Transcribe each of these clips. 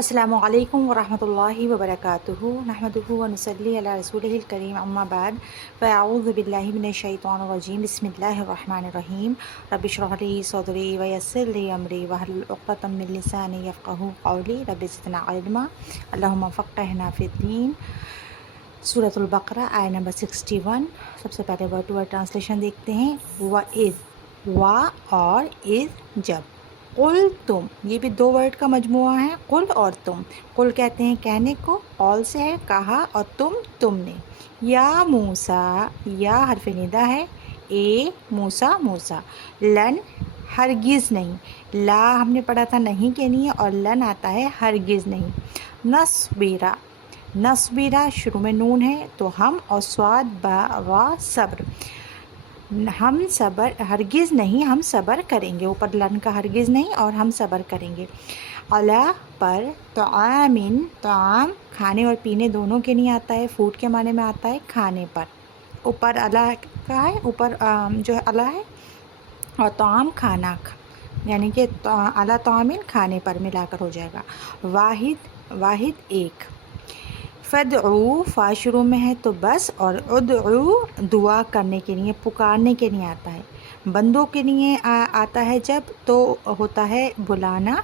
السلام علیکم ورحمۃ اللہ وبرکاتہ نحمدہ ونصلی علی رسولہ الکریم اما بعد فاعوذ باللہ من الشیطان الرجیم بسم اللہ الرحمن الرحیم رب اشرح لی صدری ویسر لی امری واحلل عقدۃ من لسانی یفقہوا قولی رب زدنا علما اللہم فقہنا فی الدین۔ سورۃ البقرہ آیہ نمبر 61۔ سب سے پہلے ورڈ ٹو ورڈ ٹرانسلیشن دیکھتے ہیں۔ وَإِذْ، وا اور اذ جب، قل تم، یہ بھی دو ورڈ کا مجموعہ ہے، قل اور تم۔ قل کہتے ہیں کہنے کو، قول سے ہے کہا، اور تم نے۔ یا موسیٰ، یا حرف ندا ہے، اے موسیٰ موسیٰ، لن ہرگز نہیں، لا ہم نے پڑھا تھا نہیں کے لیے، اور لن آتا ہے ہرگز نہیں۔ نصبرا، نصبرا شروع میں نون ہے تو ہم، اور صاد با را صبر، ہم صبر، ہرگز نہیں ہم صبر کریں گے، اوپر لن کا ہرگز نہیں، اور ہم صبر کریں گے۔ علی پر، طعامن طعام کھانے اور پینے دونوں کے لیے آتا ہے، فوڈ کے معنی میں آتا ہے کھانے پر، اوپر علی کا ہے، اوپر جو ہے علی ہے، اور طعام کھانا، یعنی کہ علی طعامن کھانے پر ملا کر ہو جائے گا۔ واحد، واحد ایک۔ فدعو، فا شروع میں ہے تو بس، اور ادعو دعا کرنے کے لیے، پکارنے کے لیے آتا ہے۔ بندوں کے لیے آتا ہے جب تو ہوتا ہے بلانا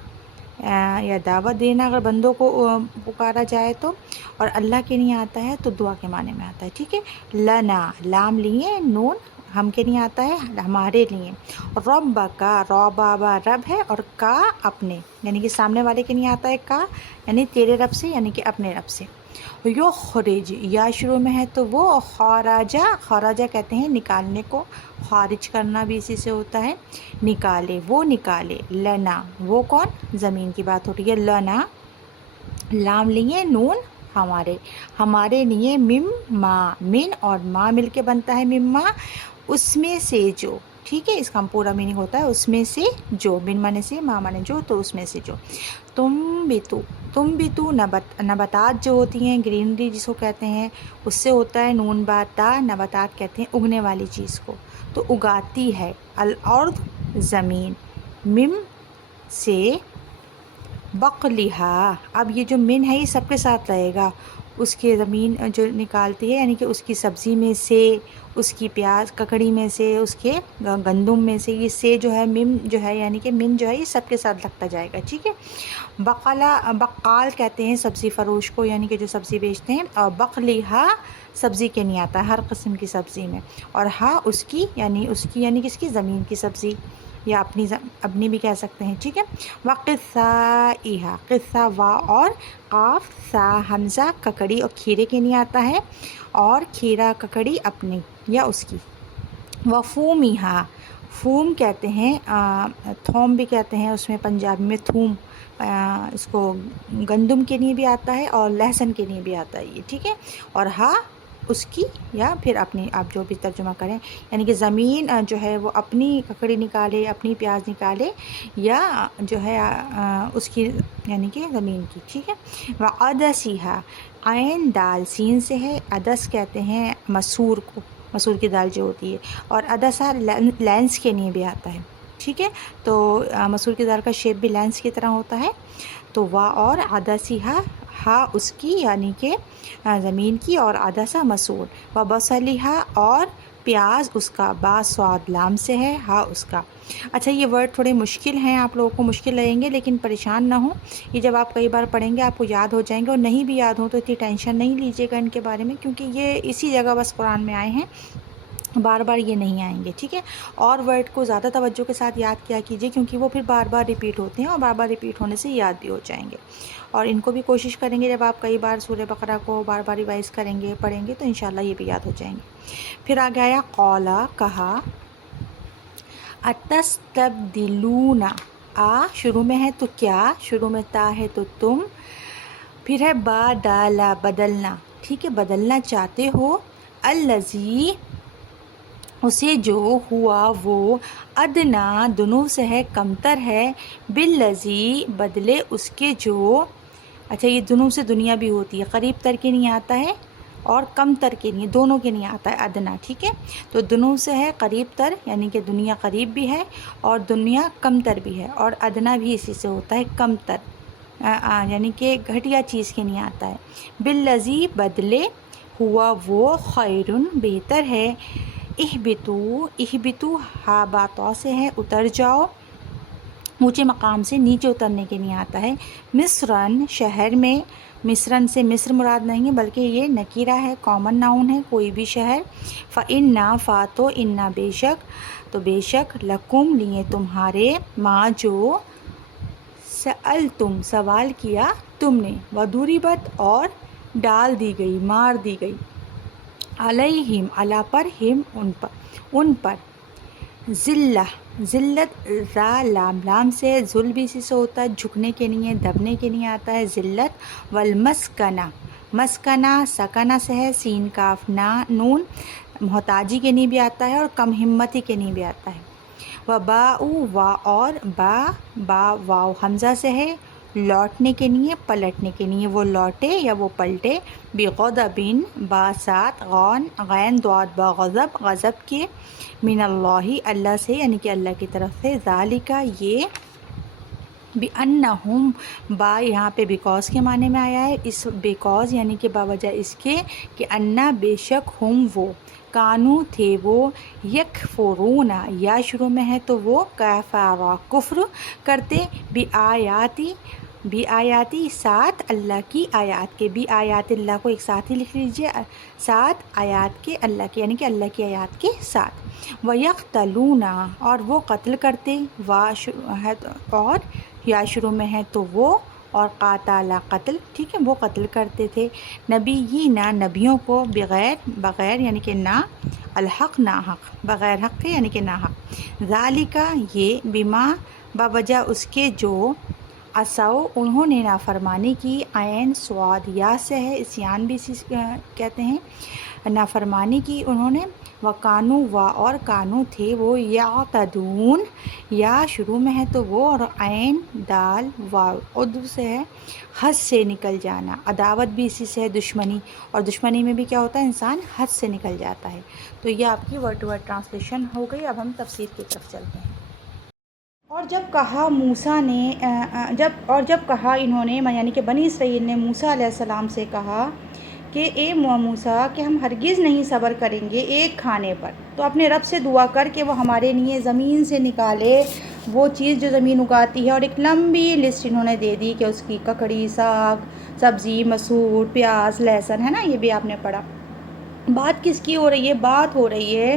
یا دعوت دینا، اگر بندوں کو پکارا جائے تو، اور اللہ کے لیے آتا ہے تو دعا کے معنی میں آتا ہے، ٹھیک ہے۔ لنا، لام لیے، نون ہم کے لیے آتا ہے ہمارے لیے۔ رب کا، رو بابا رب ہے، اور کا اپنے، یعنی کہ سامنے والے کے لیے آتا ہے کا، یعنی تیرے رب سے، یعنی کہ اپنے رب سے۔ یخرج، یا شروع میں ہے تو وہ، خارجہ، خارجہ کہتے ہیں نکالنے کو، خارج کرنا بھی اسی سے ہوتا ہے، نکالے، وہ نکالے۔ لنا، وہ کون، زمین کی بات ہو رہی ہے، لنا لام لیے، نون ہمارے، ہمارے لیے، مما، من اور ما مل کے بنتا ہے مما، اس میں سے جو، ٹھیک ہے، اس کا پورا میننگ ہوتا ہے اس میں سے جو، من مانے سے، ما مانے جو، تو اس میں سے جو۔ تم بھی تو نباتات جو ہوتی ہیں، گرینری جس کو کہتے ہیں، اس سے ہوتا ہے نون باتا، نباتات کہتے ہیں اگنے والی چیز کو، تو اگاتی ہے۔ الارض زمین، مم سے، بقلہا، اب یہ جو من ہے یہ سب کے ساتھ رہے گا، اس کے زمین جو نکالتی ہے، یعنی کہ اس کی سبزی میں سے، اس کی پیاز ککڑی میں سے، اس کے گندم میں سے، یہ سے جو ہے مم جو ہے، یعنی کہ من جو ہے یہ سب کے ساتھ لگتا جائے گا، ٹھیک ہے۔ بقال کہتے ہیں سبزی فروش کو، یعنی کہ جو سبزی بیچتے ہیں، اور بقلہا سبزی کے نہیں آتا ہے، ہر قسم کی سبزی میں، اور ہا اس کی، یعنی کس کی، زمین کی سبزی، یا اپنی بھی کہہ سکتے ہیں، ٹھیک ہے۔ وقصائہا، قصہ وا اور قاف سا حمزہ ککڑی اور کھیرے کے نہیں آتا ہے، اور کھیرا ککڑی اپنی یا اس کی۔ وفومہا، فوم کہتے ہیں، تھوم بھی کہتے ہیں، اس میں پنجابی میں تھوم، اس کو گندم کے لیے بھی آتا ہے اور لہسن کے لیے بھی آتا ہے یہ، ٹھیک ہے۔ اور ہا اس کی، یا پھر اپنی، آپ جو بھی ترجمہ کریں، یعنی کہ زمین جو ہے وہ اپنی ککڑی نکالے، اپنی پیاز نکالے، یا جو ہے اس کی، یعنی کہ زمین کی، ٹھیک ہے۔ وعدسیہا، عین دال سین سے ہے، عدس کہتے ہیں مسور کو، مسور کی دال جو ہوتی ہے، اور عدسہ لینس کے لیے بھی آتا ہے، ٹھیک ہے۔ تو مسور کی دال کا شیپ بھی لینس کی طرح ہوتا ہے، تو وا اور عدسیہا، ہا اس کی، یعنی کہ زمین کی، اور عدسہ مسور، و بصلیہا اور پیاز اس کا، با صاد لام سے ہے، ہا اس کا۔ اچھا یہ ورڈ تھوڑے مشکل ہیں، آپ لوگوں کو مشکل لگیں گے، لیکن پریشان نہ ہوں، یہ جب آپ کئی بار پڑھیں گے آپ کو یاد ہو جائیں گے، اور نہیں بھی یاد ہوں تو اتنی ٹینشن نہیں لیجیے گا ان کے بارے میں، کیونکہ یہ اسی جگہ بس قرآن میں آئے ہیں، بار بار یہ نہیں آئیں گے، ٹھیک ہے۔ اور ورڈ کو زیادہ توجہ کے ساتھ یاد کیا کیجیے، کیونکہ وہ پھر بار بار ریپیٹ ہوتے ہیں، اور بار بار ریپیٹ ہونے سے یاد بھی ہو جائیں گے، اور ان کو بھی کوشش کریں گے جب آپ کئی بار سورہ بقرہ کو بار بار ریوائز کریں گے، پڑھیں گے، تو انشاءاللہ یہ بھی یاد ہو جائیں گے۔ پھر آگے آیا قولا، کہا، اتستبدلون، شروع میں ہے تو کیا، شروع میں تا ہے تو تم، پھر ہے بدلا بدلنا، ٹھیک ہے، بدلنا چاہتے ہو، الذی اسے جو، ہوا وہ، ادنا دنو سے ہے کمتر ہے، بالذی بدلے اس کے جو، اچھا یہ دنو سے دنیا بھی ہوتی ہے، قریب تر کے نہیں آتا ہے اور کم تر کے لیے، دونوں کے نہیں آتا ہے ادنا، ٹھیک ہے۔ تو دنو سے ہے قریب تر، یعنی کہ دنیا قریب بھی ہے اور دنیا کم تر بھی ہے، اور ادنا بھی اسی سے ہوتا ہے کم تر، یعنی کہ گھٹیا چیز کے لیے آتا ہے. بالذی بدلے ہوا وہ خیرن بہتر ہے. اہبتو ہا باتوں سے ہے اتر جاؤ، اونچے مقام سے نیچے اترنے کے لیے آتا ہے. مصرن شہر میں، مصرن سے مصر مراد نہیں ہے بلکہ یہ نکیرہ ہے، کامن ناؤن ہے، کوئی بھی شہر. فَإِنَّا فاتو اِنَّا بے شک، تو بے شک لکم لیے تمہارے، ماں جو سألتم سوال کیا تم نے، وَضُرِبَتْ اور ڈال دی گئی، مار دی گئی، علیہم اللہ پر، ہم ان پر، ذلہ ذلت ذا لام لام سے، ذل بھی اسی سے ہوتا ہے جھکنے کے لیے، دبنے کے لیے آتا ہے ذلت. والمسکنہ مسکنہ سکنہ سے ہے، سین کاف نون محتاجی کے لیے بھی آتا ہے اور کم ہمتی کے لیے بھی آتا ہے. وباء وا اور با واو حمزہ سے ہے، لوٹنے کے لیے، پلٹنے کے لیے، وہ لوٹے یا وہ پلٹے. بغضبن با سات، غین ضاد با غضب، غضب کے، من اللہ اللہ سے یعنی کہ اللہ کی طرف سے. ذالک یہ، بِأَنَّهُمْ با یہاں پہ بیکاز کے معنی میں آیا ہے، اس بیکاز یعنی کہ باوجہ اس کے کہ انا بے شک ہم وہ، کانو تھے وہ، یکفرون یا شروع میں ہے تو وہ کفارا کفر کرتے، بی آیاتی ساتھ اللہ کی آیات کے، بی آیات اللہ کو ایک ساتھ ہی لکھ لیجئے، ساتھ آیات کے اللہ کے یعنی کہ اللہ کی آیات کے ساتھ. وَيَقْتَلُونَ اور وہ قتل کرتے، اور یا شروع میں ہے تو وہ، اور قاتل قتل، ٹھیک ہے، وہ قتل کرتے تھے. نبیینہ نبیوں کو، بغیر یعنی کہ نہ، الحق نہ حق، بغیر حق کے یعنی کہ نہ حق. ذالک یہ، بما باوجہ اس کے جو، عصوا انہوں نے نافرمانی کی، عین صاد یا سے ہے، عصیان بھی اسی کہتے ہیں، نافرمانی کی انہوں نے. وکانو وا اور کانو تھے وہ، یعتدون یا شروع میں ہے تو وہ، اور عین دال واو عدو سے ہے، حد سے نکل جانا، عداوت بھی اسی سے ہے، دشمنی، اور دشمنی میں بھی کیا ہوتا ہے، انسان حد سے نکل جاتا ہے. تو یہ آپ کی ورڈ ٹو ورڈ ٹرانسلیشن ہو گئی. اب ہم تفسیر کی طرف چلتے ہیں. اور جب کہا موسیٰ نے جب کہا انہوں نے یعنی کہ بنی اسرائیل نے موسیٰ علیہ السلام سے کہا کہ اے موسیٰ کہ ہم ہرگز نہیں صبر کریں گے ایک کھانے پر، تو اپنے رب سے دعا کر کہ وہ ہمارے لیے زمین سے نکالے وہ چیز جو زمین اگاتی ہے. اور ایک لمبی لسٹ انہوں نے دے دی کہ اس کی ککڑی، ساگ، سبزی، مسور، پیاز، لہسن، ہے نا، یہ بھی آپ نے پڑھا. بات کس کی ہو رہی ہے؟ بات ہو رہی ہے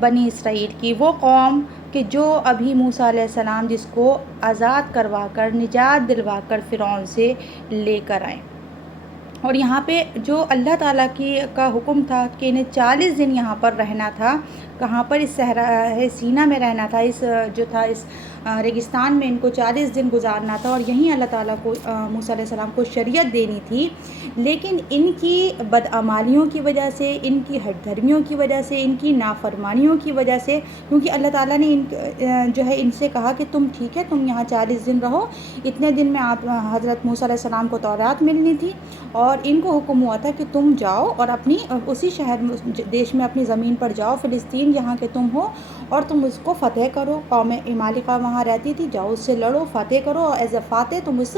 بنی اسرائیل کی، وہ قوم کہ جو ابھی موسیٰ علیہ السلام جس کو آزاد کروا کر، نجات دلوا کر فرعون سے لے کر آئیں. اور یہاں پہ جو اللہ تعالیٰ کا حکم تھا کہ انہیں 40 دن یہاں پر رہنا تھا، کہاں پر، اس صحرا سینا میں رہنا تھا، اس جو تھا اس ریگستان میں ان کو 40 دن گزارنا تھا، اور یہیں اللہ تعالیٰ کو موسیٰ علیہ السلام کو شریعت دینی تھی. لیکن ان کی بدعمالیوں کی وجہ سے، ان کی ہٹ دھرمیوں کی وجہ سے، ان کی نافرمانیوں کی وجہ سے، کیونکہ اللہ تعالیٰ نے جو ہے ان سے کہا کہ تم ٹھیک ہے، تم یہاں 40 دن رہو. اتنے دن میں آپ حضرت موسیٰ علیہ السلام کو تورات ملنی تھی، اور ان کو حکم ہوا تھا کہ تم جاؤ اور اپنی اسی شہر دیش میں اپنی زمین پر جاؤ، فلسطین جہاں کے تم ہو، اور تم اس کو فتح کرو. قوم عمالقہ وہاں رہتی تھی، جاؤ اس سے لڑو، فتح کرو، اور ایز اے فاتح تم اس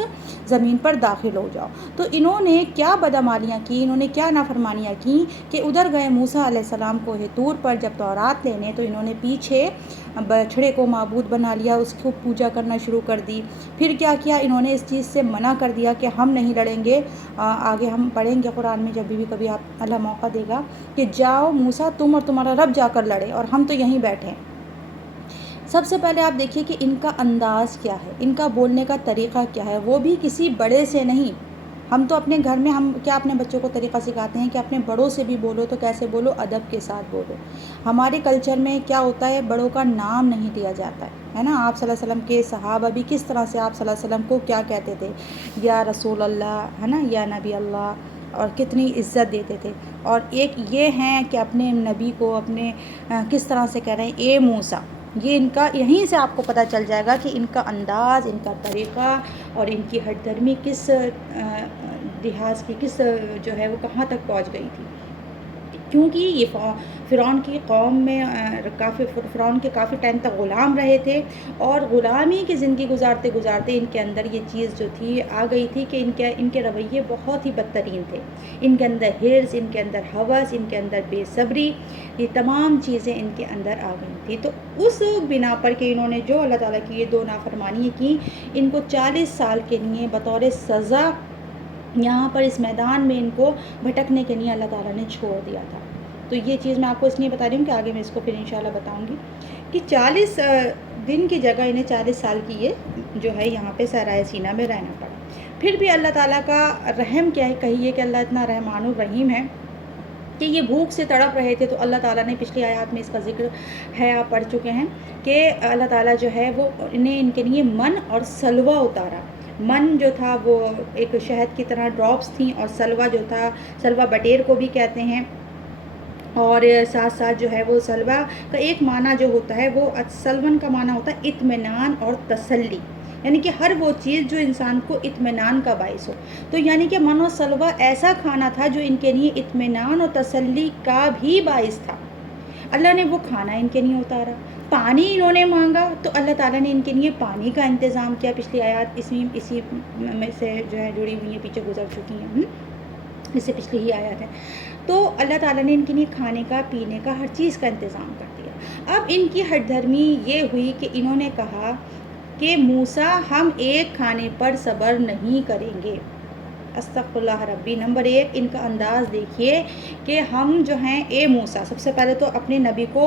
زمین پر داخل ہو جاؤ. تو انہوں نے کیا بدعمالیاں کی، انہوں نے کیا نافرمانیاں کی کہ ادھر گئے موسیٰ علیہ السلام کو طور پر جب تورات لینے، تو انہوں نے پیچھے بچھڑے کو معبود بنا لیا، اس کو پوجا کرنا شروع کر دی. پھر کیا کیا، انہوں نے اس چیز سے منع کر دیا کہ ہم نہیں لڑیں گے. آگے ہم پڑھیں گے قرآن میں جب بھی کبھی آپ اللہ موقع دے گا کہ جاؤ موسیٰ تم اور تمہارا رب جا کر لڑے، اور ہم تو یہیں بیٹھے. سب سے پہلے آپ دیکھیے کہ ان کا انداز کیا ہے، ان کا بولنے کا طریقہ کیا ہے، وہ بھی کسی بڑے سے نہیں. ہم تو اپنے گھر میں ہم کیا اپنے بچوں کو طریقہ سکھاتے ہیں کہ اپنے بڑوں سے بھی بولو تو کیسے بولو، ادب کے ساتھ بولو. ہمارے کلچر میں کیا ہوتا ہے، بڑوں کا نام نہیں لیا جاتا ہے نا. آپ صلی اللہ علیہ وسلم کے صحابہ بھی کس طرح سے آپ صلی اللہ علیہ وسلم کو کیا کہتے تھے، یا رسول اللہ، ہے نا، یا نبی اللہ، اور کتنی عزت دیتے تھے. اور ایک یہ ہیں کہ اپنے نبی کو اپنے کس طرح سے کہہ رہے ہیں، اے موسیٰ. یہ ان کا، یہیں سے آپ کو پتہ چل جائے گا کہ ان کا انداز، ان کا طریقہ، اور ان کی ہٹ درمی کس لحاظ کی، کس جو ہے وہ کہاں تک پہنچ گئی تھی. کیونکہ یہ فرعون کی قوم میں فرعون کے کافی ٹائم تک غلام رہے تھے، اور غلامی کی زندگی گزارتے گزارتے ان کے اندر یہ چیز جو تھی آ گئی تھی کہ ان کے رویے بہت ہی بدترین تھے. ان کے اندر حرص، ان کے اندر ہوس، ان کے اندر بے صبری، یہ تمام چیزیں ان کے اندر آ گئی تھیں. تو اس بنا پر کہ انہوں نے جو اللہ تعالیٰ کی یہ 2 نافرمانیاں کی، ان کو 40 سال کے لیے بطور سزا یہاں پر اس میدان میں ان کو بھٹکنے کے لیے اللہ تعالیٰ نے چھوڑ دیا تھا. تو یہ چیز میں آپ کو اس لیے بتا رہی ہوں کہ آگے میں اس کو پھر انشاءاللہ بتاؤں گی کہ 40 دن کی جگہ انہیں 40 سال کی یہ جو ہے یہاں پہ صحرائے سینا میں رہنا پڑا. پھر بھی اللہ تعالیٰ کا رحم کیا ہے، کہیے کہ اللہ اتنا رحمان الرحیم ہے کہ یہ بھوک سے تڑپ رہے تھے. تو اللہ تعالیٰ نے پچھلی آیات میں اس کا ذکر ہے، آپ پڑھ چکے ہیں کہ اللہ تعالیٰ جو ہے وہ ان کے لیے من اور سلوہ اتارا. من جو تھا وہ ایک شہد کی طرح ڈراپس تھیں، اور سلوہ جو تھا، سلوہ بٹیر کو بھی کہتے ہیں، اور ساتھ ساتھ جو ہے وہ سلوہ کا ایک معنی جو ہوتا ہے وہ سلون کا معنی ہوتا ہے اطمینان اور تسلی، یعنی کہ ہر وہ چیز جو انسان کو اطمینان کا باعث ہو. تو یعنی کہ من و سلوہ ایسا کھانا تھا جو ان کے لیے اطمینان اور تسلی کا بھی باعث تھا. اللہ نے وہ کھانا ان کے لیے اتارا. پانی انہوں نے مانگا تو اللہ تعالیٰ نے ان کے لیے پانی کا انتظام کیا. پچھلی آیات اسی میں سے جو ہے جڑی ہوئی ہیں، پیچھے گزر چکی ہیں، اس سے پچھلی ہی آیات ہے. تو اللہ تعالیٰ نے ان کے لیے کھانے کا، پینے کا، ہر چیز کا انتظام کر دیا. اب ان کی ہٹ دھرمی یہ ہوئی کہ انہوں نے کہا کہ موسیٰ ہم ایک کھانے پر صبر نہیں کریں گے. استغفر اللہ ربی. نمبر 1 ان کا انداز دیکھیے کہ ہم جو ہیں اے موسیٰ، سب سے پہلے تو اپنے نبی کو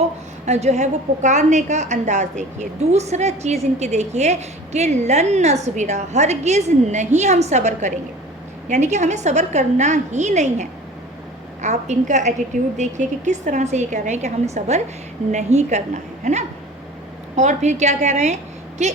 جو ہے وہ پکارنے کا انداز دیکھیے. دوسرا چیز ان کی دیکھیے کہ لن نصبرا، ہرگز نہیں ہم صبر کریں گے، یعنی کہ ہمیں صبر کرنا ہی نہیں ہے. آپ ان کا ایٹیٹیوڈ دیکھیے کہ کس طرح سے یہ کہہ رہے ہیں کہ ہمیں صبر نہیں کرنا ہے نا. اور پھر کیا کہہ رہے ہیں کہ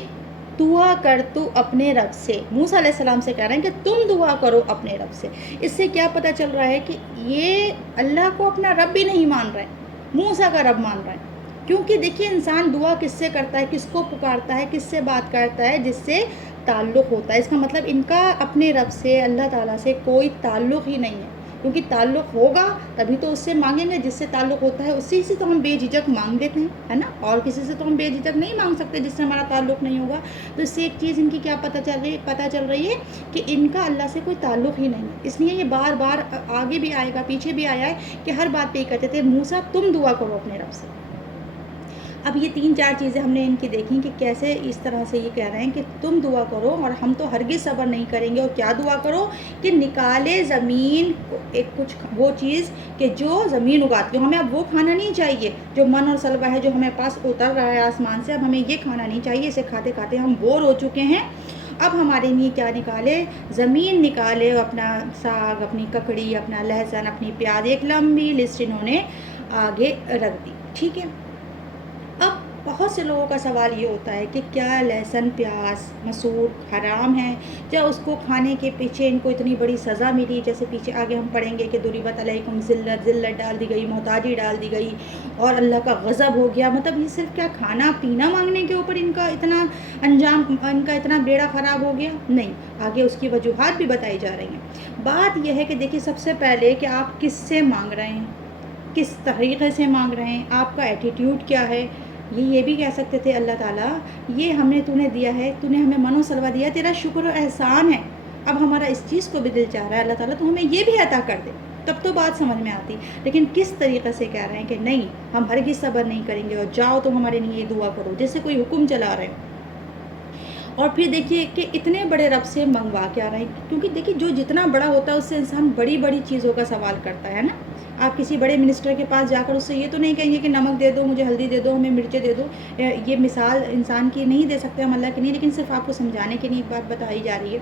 دعا کر تو اپنے رب سے. موسیٰ علیہ السلام سے کہہ رہے ہیں کہ تم دعا کرو اپنے رب سے. اس سے کیا پتہ چل رہا ہے کہ یہ اللہ کو اپنا رب بھی نہیں مان رہے، موسیٰ کا رب مان رہے ہیں. کیونکہ دیکھیے انسان دعا کس سے کرتا ہے، کس کو پکارتا ہے، کس سے بات کرتا ہے، جس سے تعلق ہوتا ہے. اس کا مطلب ان کا اپنے رب سے، اللہ تعالیٰ سے کوئی تعلق ہی نہیں ہے. کیونکہ تعلق ہوگا تبھی تو اس سے مانگیں گے. جس سے تعلق ہوتا ہے اسی سے تو ہم بے جھجک مانگ لیتے ہیں، ہے نا. اور کسی سے تو ہم بے جھجک نہیں مانگ سکتے جس سے ہمارا تعلق نہیں ہوگا. تو اس سے ایک چیز ان کی کیا پتہ چل رہی ہے کہ ان کا اللہ سے کوئی تعلق ہی نہیں ہے. اس لیے یہ بار بار آگے بھی آئے گا، پیچھے بھی آیا ہے کہ ہر بات پہ یہ کہتے تھے موسیٰ تم دعا کرو اپنے رب سے. اب یہ 3-4 چیزیں ہم نے ان کی دیکھیں کہ کیسے اس طرح سے یہ کہہ رہے ہیں کہ تم دعا کرو اور ہم تو ہرگز صبر نہیں کریں گے. اور کیا دعا کرو کہ نکالے زمین ایک کچھ وہ چیز کہ جو زمین اگاتی ہو. ہمیں اب وہ کھانا نہیں چاہیے جو من اور سلوہ ہے جو ہمیں پاس اتر رہا ہے آسمان سے. اب ہمیں یہ کھانا نہیں چاہیے، اسے کھاتے کھاتے ہم بور ہو چکے ہیں. اب ہمارے لیے کیا نکالے، زمین نکالے، اپنا ساگ، اپنی ککڑی، اپنا لہسن، اپنی پیاز، ایک لمبی لسٹ انہوں نے آگے رکھ دی. ٹھیک ہے. اب بہت سے لوگوں کا سوال یہ ہوتا ہے کہ کیا لہسن، پیاز، مسور حرام ہے؟ کیا اس کو کھانے کے پیچھے ان کو اتنی بڑی سزا ملی؟ جیسے پیچھے آگے ہم پڑھیں گے کہ ضربت علیکم ذلت ڈال دی گئی، محتاجی ڈال دی گئی، اور اللہ کا غضب ہو گیا. مطلب یہ صرف کیا کھانا پینا مانگنے کے اوپر ان کا اتنا انجام، ان کا اتنا بیڑا خراب ہو گیا؟ نہیں، آگے اس کی وجوہات بھی بتائی جا رہی ہیں. بات یہ ہے کہ دیکھیے سب سے پہلے کہ آپ کس سے مانگ رہے ہیں، کس طریقے سے مانگ رہے ہیں، آپ کا ایٹیٹیوڈ کیا ہے. یہ بھی کہہ سکتے تھے اللہ تعالیٰ یہ تو نے دیا ہے، تو نے ہمیں من و سلوہ دیا، تیرا شکر و احسان ہے. اب ہمارا اس چیز کو بھی دل چاہ رہا ہے اللہ تعالیٰ تو ہمیں یہ بھی عطا کر دے، تب تو بات سمجھ میں آتی. لیکن کس طریقے سے کہہ رہے ہیں کہ نہیں ہم ہرگز صبر نہیں کریں گے، اور جاؤ تو ہمارے لیے یہ دعا کرو، جیسے کوئی حکم چلا رہے ہیں. اور پھر دیکھیے کہ اتنے بڑے رب سے منگوا کے آ رہے ہیں. کیونکہ دیکھیے جو جتنا بڑا ہوتا ہے اس سے انسان بڑی بڑی چیزوں کا سوال کرتا ہے نا. آپ کسی بڑے منسٹر کے پاس جا کر اس سے یہ تو نہیں کہیں گے کہ نمک دے دو، مجھے ہلدی دے دو، ہمیں مرچیں دے دو. یہ مثال انسان کی نہیں دے سکتے ہم اللہ کی نہیں، لیکن صرف آپ کو سمجھانے کے لیے ایک بات بتائی جا رہی ہے.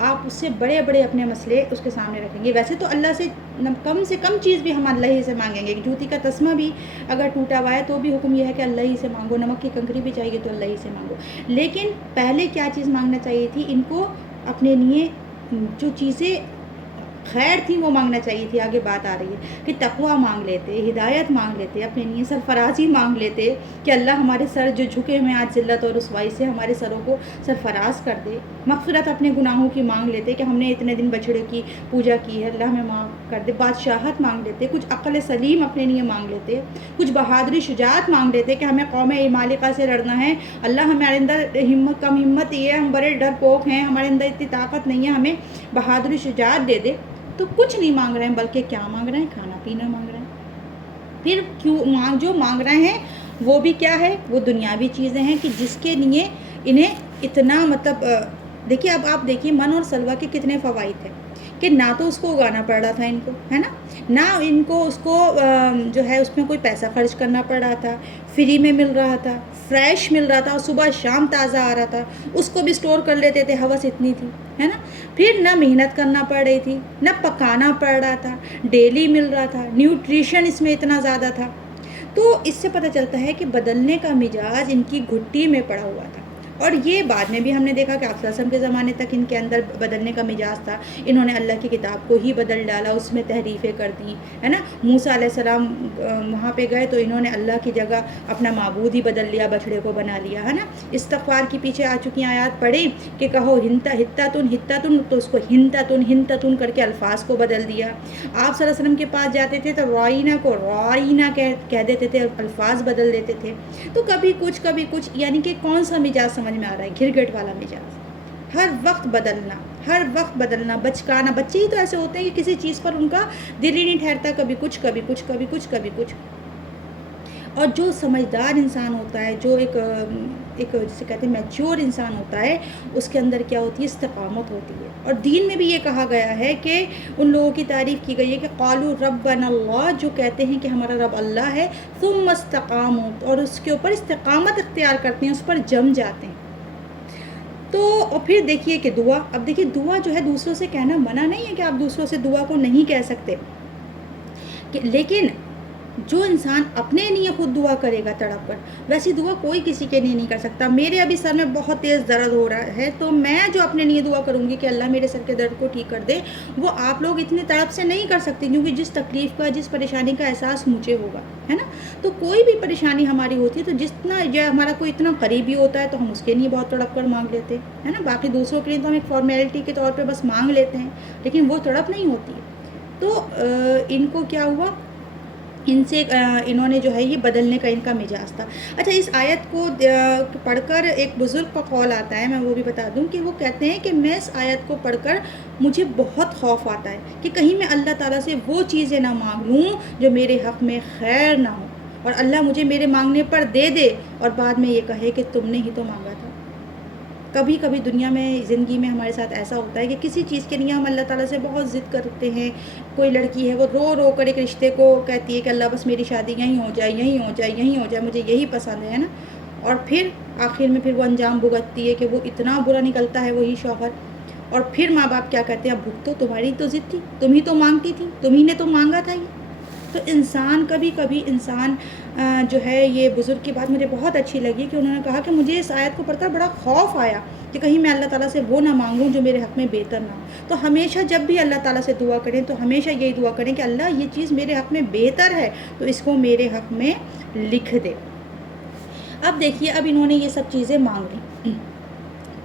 آپ اس سے بڑے بڑے اپنے مسئلے اس کے سامنے رکھیں گے. ویسے تو اللہ سے کم چیز بھی ہم اللہ ہی سے مانگیں گے. جوتی کا تسمہ بھی اگر ٹوٹا ہوا ہے تو بھی حکم یہ ہے کہ اللہ ہی سے مانگو. نمک کی کنکری بھی چاہیے تو اللہ ہی سے مانگو. لیکن پہلے کیا چیز مانگنا چاہیے تھی ان کو؟ اپنے لیے جو چیزیں خیر تھی وہ مانگنا چاہیے تھی. آگے بات آ رہی ہے کہ تقویٰ مانگ لیتے, ہدایت مانگ لیتے, اپنے لیے سرفرازی مانگ لیتے کہ اللہ ہمارے سر جو جھکے ہوئے آج ذلت اور رسوائی سے, ہمارے سروں کو سرفراز کر دے. مغفرت اپنے گناہوں کی مانگ لیتے کہ ہم نے اتنے دن بچڑے کی پوجا کی ہے, اللہ ہمیں معاف کر دے. بادشاہت مانگ لیتے, کچھ عقل سلیم اپنے لیے مانگ لیتے, کچھ بہادری شجاعت مانگ لیتے کہ ہمیں قوم عمالقہ سے لڑنا ہے, اللہ ہمارے اندر کم ہمت یہ ہے, ہم بڑے ڈرپوک ہیں, ہمارے اندر اتنی طاقت نہیں ہے, ہمیں بہادری شجاعت دے دے. تو کچھ نہیں مانگ رہے ہیں, بلکہ کیا مانگ رہے ہیں؟ کھانا پینا مانگ رہے ہیں. پھر جو مانگ رہے ہیں وہ بھی کیا ہے؟ وہ دنیاوی چیزیں ہیں کہ جس کے لیے انہیں اتنا مطلب دیکھیے, اب آپ دیکھیے من اور سلوہ کے کتنے فوائد ہیں کہ نہ تو اس کو اگانا پڑ رہا تھا ان کو, ہے نا, نہ ان کو اس کو جو ہے اس میں کوئی پیسہ خرچ کرنا پڑ رہا تھا, فری میں مل رہا تھا, فریش مل رہا تھا, اور صبح شام تازہ آ رہا تھا, اس کو بھی اسٹور کر لیتے تھے, ہوس اتنی تھی, ہے نا. پھر نہ محنت کرنا پڑ رہی تھی, نہ پکانا پڑ رہا تھا, ڈیلی مل رہا تھا, نیوٹریشن اس میں اتنا زیادہ تھا. تو اس سے پتہ چلتا ہے کہ بدلنے کا مزاج ان کی گھٹی میں پڑا ہوا تھا. اور یہ بعد میں بھی ہم نے دیکھا کہ آپ صلی اللہ علیہ وسلم کے زمانے تک ان کے اندر بدلنے کا مزاج تھا. انہوں نے اللہ کی کتاب کو ہی بدل ڈالا, اس میں تحریفیں کر دیں, ہے نا. موسیٰ علیہ السلام وہاں پہ گئے تو انہوں نے اللہ کی جگہ اپنا معبود ہی بدل لیا, بچڑے کو بنا لیا, ہے نا. استغفار کی پیچھے آ چکی آیات پڑھی کہ کہو ہنتاتن, تو اس کو ہنتاتن کر کے الفاظ کو بدل دیا. آپ صلی اللہ علیہ وسلم کے پاس جاتے تھے تو رائنا کو رائنا کہہ دیتے تھے, الفاظ بدل دیتے تھے. تو کبھی کچھ یعنی کہ کون سا مزاج سمجھ میں آ رہا ہے؟ گھرگھٹ والا مزاج, ہر وقت بدلنا, بچکانا. بچے ہی تو ایسے ہوتے ہیں کہ کسی چیز پر ان کا دل ہی نہیں ٹھہرتا, کبھی کچھ. اور جو سمجھدار انسان ہوتا ہے, جو ایک جسے کہتے ہیں میچور انسان ہوتا ہے, اس کے اندر کیا ہوتی ہے؟ استقامت ہوتی ہے. اور دین میں بھی یہ کہا گیا ہے کہ ان لوگوں کی تعریف کی گئی ہے کہ قالوا ربنا اللہ, جو کہتے ہیں کہ ہمارا رب اللہ ہے, ثم استقاموا, اور اس کے اوپر استقامت اختیار کرتے ہیں, اس پر جم جاتے ہیں. تو اور پھر دیکھیے کہ دعا, اب دیکھیے دعا جو ہے دوسروں سے کہنا منع نہیں ہے کہ آپ دوسروں سے دعا کو نہیں کہہ سکتے, لیکن جو انسان اپنے لیے خود دعا کرے گا تڑپ کر, ویسی دعا کوئی کسی کے لیے نہیں کر سکتا. میرے ابھی سر میں بہت تیز درد ہو رہا ہے, تو میں جو اپنے لیے دعا کروں گی کہ اللہ میرے سر کے درد کو ٹھیک کر دے, وہ آپ لوگ اتنی تڑپ سے نہیں کر سکتے, کیونکہ جس تکلیف کا, جس پریشانی کا احساس مجھے ہوگا, ہے نا. تو کوئی بھی پریشانی ہماری ہوتی ہے تو جتنا یا ہمارا کوئی اتنا قریبی ہوتا ہے تو ہم اس کے لیے بہت تڑپ کر مانگ لیتے ہیں, ہے نا. باقی دوسروں کے لیے تو ہم ایک فارمیلٹی کے طور پہ بس مانگ لیتے ہیں, لیکن وہ تڑپ نہیں ہوتی ہے. تو ان کو کیا ہوا, ان سے انہوں نے جو ہے یہ بدلنے کا ان کا مزاج تھا. اچھا, اس آیت کو پڑھ کر ایک بزرگ کا قول آتا ہے, میں وہ بھی بتا دوں کہ وہ کہتے ہیں کہ میں اس آیت کو پڑھ کر مجھے بہت خوف آتا ہے کہ کہیں میں اللہ تعالیٰ سے وہ چیزیں نہ مانگ لوں جو میرے حق میں خیر نہ ہو, اور اللہ مجھے میرے مانگنے پر دے دے اور بعد میں یہ کہے کہ تم نے ہی تو مانگا تھا. کبھی دنیا میں, زندگی میں ہمارے ساتھ ایسا ہوتا ہے کہ کسی چیز کے لیے ہم اللہ تعالیٰ سے بہت ضد کرتے ہیں. کوئی لڑکی ہے وہ رو کر ایک رشتے کو کہتی ہے کہ اللہ بس میری شادی یہیں ہو جائے, مجھے یہی پسند ہے نا. اور پھر آخر میں وہ انجام بھگتتی ہے کہ وہ اتنا برا نکلتا ہے وہی شوہر. اور پھر ماں باپ کیا کہتے ہیں, اب بھگتو, تمہاری تو ضد تھی, تم ہی تو مانگتی تھی, تم ہی نے تو مانگا تھا یہ. تو انسان کبھی انسان جو ہے, یہ بزرگ کی بات مجھے بہت اچھی لگی کہ انہوں نے کہا کہ مجھے اس آیت کو پڑھ کر بڑا خوف آیا کہ کہیں میں اللہ تعالیٰ سے وہ نہ مانگوں جو میرے حق میں بہتر نہ ہو. تو ہمیشہ جب بھی اللہ تعالیٰ سے دعا کریں تو ہمیشہ یہی دعا کریں کہ اللہ یہ چیز میرے حق میں بہتر ہے تو اس کو میرے حق میں لکھ دے. اب دیکھیے, اب انہوں نے یہ سب چیزیں مانگ لی,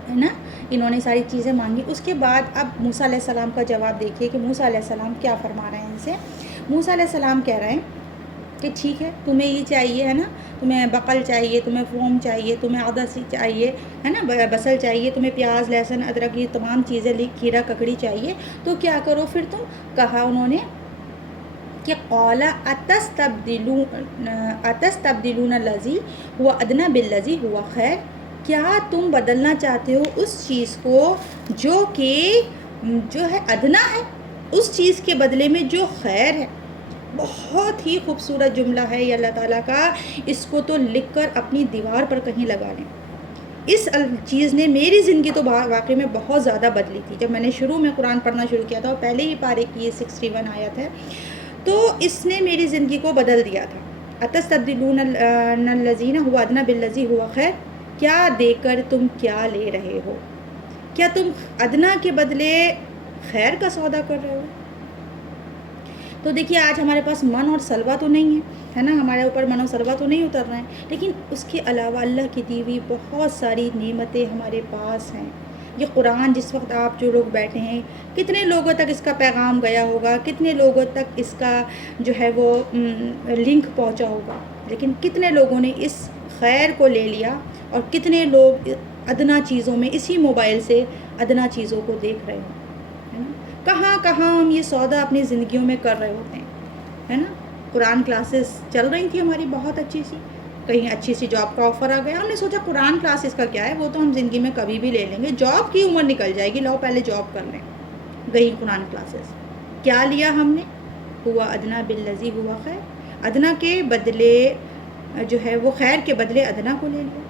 ہے نا, انہوں نے ساری چیزیں مانگی. اس کے بعد اب موسیٰ علیہ السلام کا جواب دیکھیے کہ موسیٰ علیہ السلام کیا فرما رہے ہیں ان سے. موسیٰ علیہ السلام کہہ رہے ہیں کہ ٹھیک ہے, تمہیں یہ چاہیے, ہے نا, تمہیں بقل چاہیے, تمہیں فوم چاہیے, تمہیں عدسی چاہیے, ہے نا, بصل چاہیے, تمہیں پیاز, لہسن, ادرک, یہ تمام چیزیں, کھیرا ککڑی چاہیے. تو کیا کرو پھر تم, کہا انہوں نے کہ قال اتستبدلون الذی هو ادنی بالذی هو خیر, کیا تم بدلنا چاہتے ہو اس چیز کو جو ہے ادنا ہے, اس چیز کے بدلے میں جو خیر ہے. بہت ہی خوبصورت جملہ ہے یہ اللہ تعالیٰ کا, اس کو تو لکھ کر اپنی دیوار پر کہیں لگا لیں. اس چیز نے میری زندگی تو واقعی میں بہت زیادہ بدلی تھی. جب میں نے شروع میں قرآن پڑھنا شروع کیا تھا, اور پہلے ہی پارے کی 61 آیت ہے, تو اس نے میری زندگی کو بدل دیا تھا. اتستبدلون الذین هو ادنی بالذی هو خیر, کیا دے کر تم کیا لے رہے ہو, کیا تم ادنا کے بدلے خیر کا سودا کر رہے ہو. تو دیکھیے آج ہمارے پاس من اور سلوا تو نہیں ہے نا، ہمارے اوپر من اور سلوا تو نہیں اتر رہے ہیں، لیکن اس کے علاوہ اللہ کی دی ہوئی بہت ساری نعمتیں ہمارے پاس ہیں. یہ قرآن جس وقت آپ جو لوگ بیٹھے ہیں، کتنے لوگوں تک اس کا پیغام گیا ہوگا، کتنے لوگوں تک اس کا جو ہے وہ لنک پہنچا ہوگا، لیکن کتنے لوگوں نے اس خیر کو لے لیا اور کتنے لوگ ادنا چیزوں میں اسی موبائل سے ادنا چیزوں کو دیکھ رہے ہیں، ہے نا. کہاں کہاں ہم یہ سودا اپنی زندگیوں میں کر رہے ہوتے ہیں، ہے نا. قرآن کلاسز چل رہی تھی ہماری بہت اچھی سی، کہیں اچھی سی جاب کا آفر آ گیا، ہم نے سوچا قرآن کلاسز کا کیا ہے، وہ تو ہم زندگی میں کبھی بھی لے لیں گے، جاب کی عمر نکل جائے گی، لاؤ پہلے جاب کر لیں. گئی قرآن کلاسز، کیا لیا ہم نے؟ ہوا ادنا باللذی ہوا خیر، ادنا کے بدلے جو ہے وہ خیر کے بدلے ادنا کو لے لیا.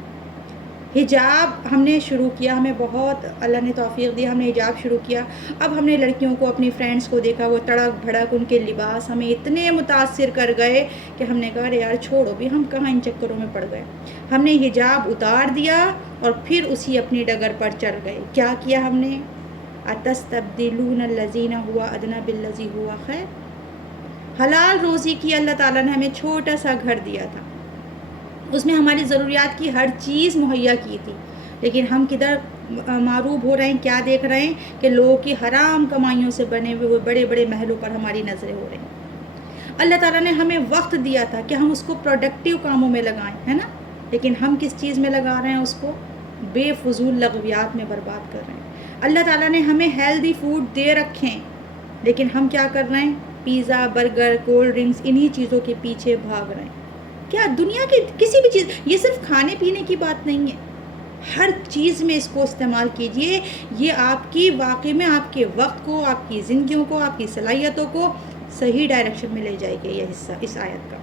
حجاب ہم نے شروع کیا، ہمیں بہت اللہ نے توفیق دی، ہم نے حجاب شروع کیا. اب ہم نے لڑکیوں کو، اپنی فرینڈس کو دیکھا، وہ تڑک بھڑک ان کے لباس ہمیں اتنے متاثر کر گئے کہ ہم نے کہا ارے یار چھوڑو بھی، ہم کہاں ان چکروں میں پڑ گئے. ہم نے حجاب اتار دیا اور پھر اسی اپنی ڈگر پر چڑھ گئے. کیا کیا ہم نے؟ اتستبدلون الذین ہوا ادنا بالذی ہوا خیر. حلال روزی کی اللہ تعالیٰ نے ہمیں چھوٹا سا گھر دیا تھا، اس میں ہماری ضروریات کی ہر چیز مہیا کی تھی، لیکن ہم کدھر معروب ہو رہے ہیں، کیا دیکھ رہے ہیں کہ لوگوں کی حرام کمائیوں سے بنے ہوئے بڑے بڑے محلوں پر ہماری نظریں ہو رہی ہیں. اللہ تعالیٰ نے ہمیں وقت دیا تھا کہ ہم اس کو پروڈکٹیو کاموں میں لگائیں، ہے نا، لیکن ہم کس چیز میں لگا رہے ہیں اس کو؟ بے فضول لغویات میں برباد کر رہے ہیں. اللہ تعالیٰ نے ہمیں ہیلدی فوڈ دے رکھے ہیں، لیکن ہم کیا کر رہے ہیں؟ پیزا، برگر، کولڈ ڈرنکس، انہی چیزوں کے پیچھے بھاگ رہے ہیں. کیا دنیا کی کسی بھی چیز، یہ صرف کھانے پینے کی بات نہیں ہے، ہر چیز میں اس کو استعمال کیجئے. یہ آپ کی واقعی میں آپ کے وقت کو، آپ کی زندگیوں کو، آپ کی صلاحیتوں کو صحیح ڈائریکشن میں لے جائے گی. یہ حصہ اس آیت کا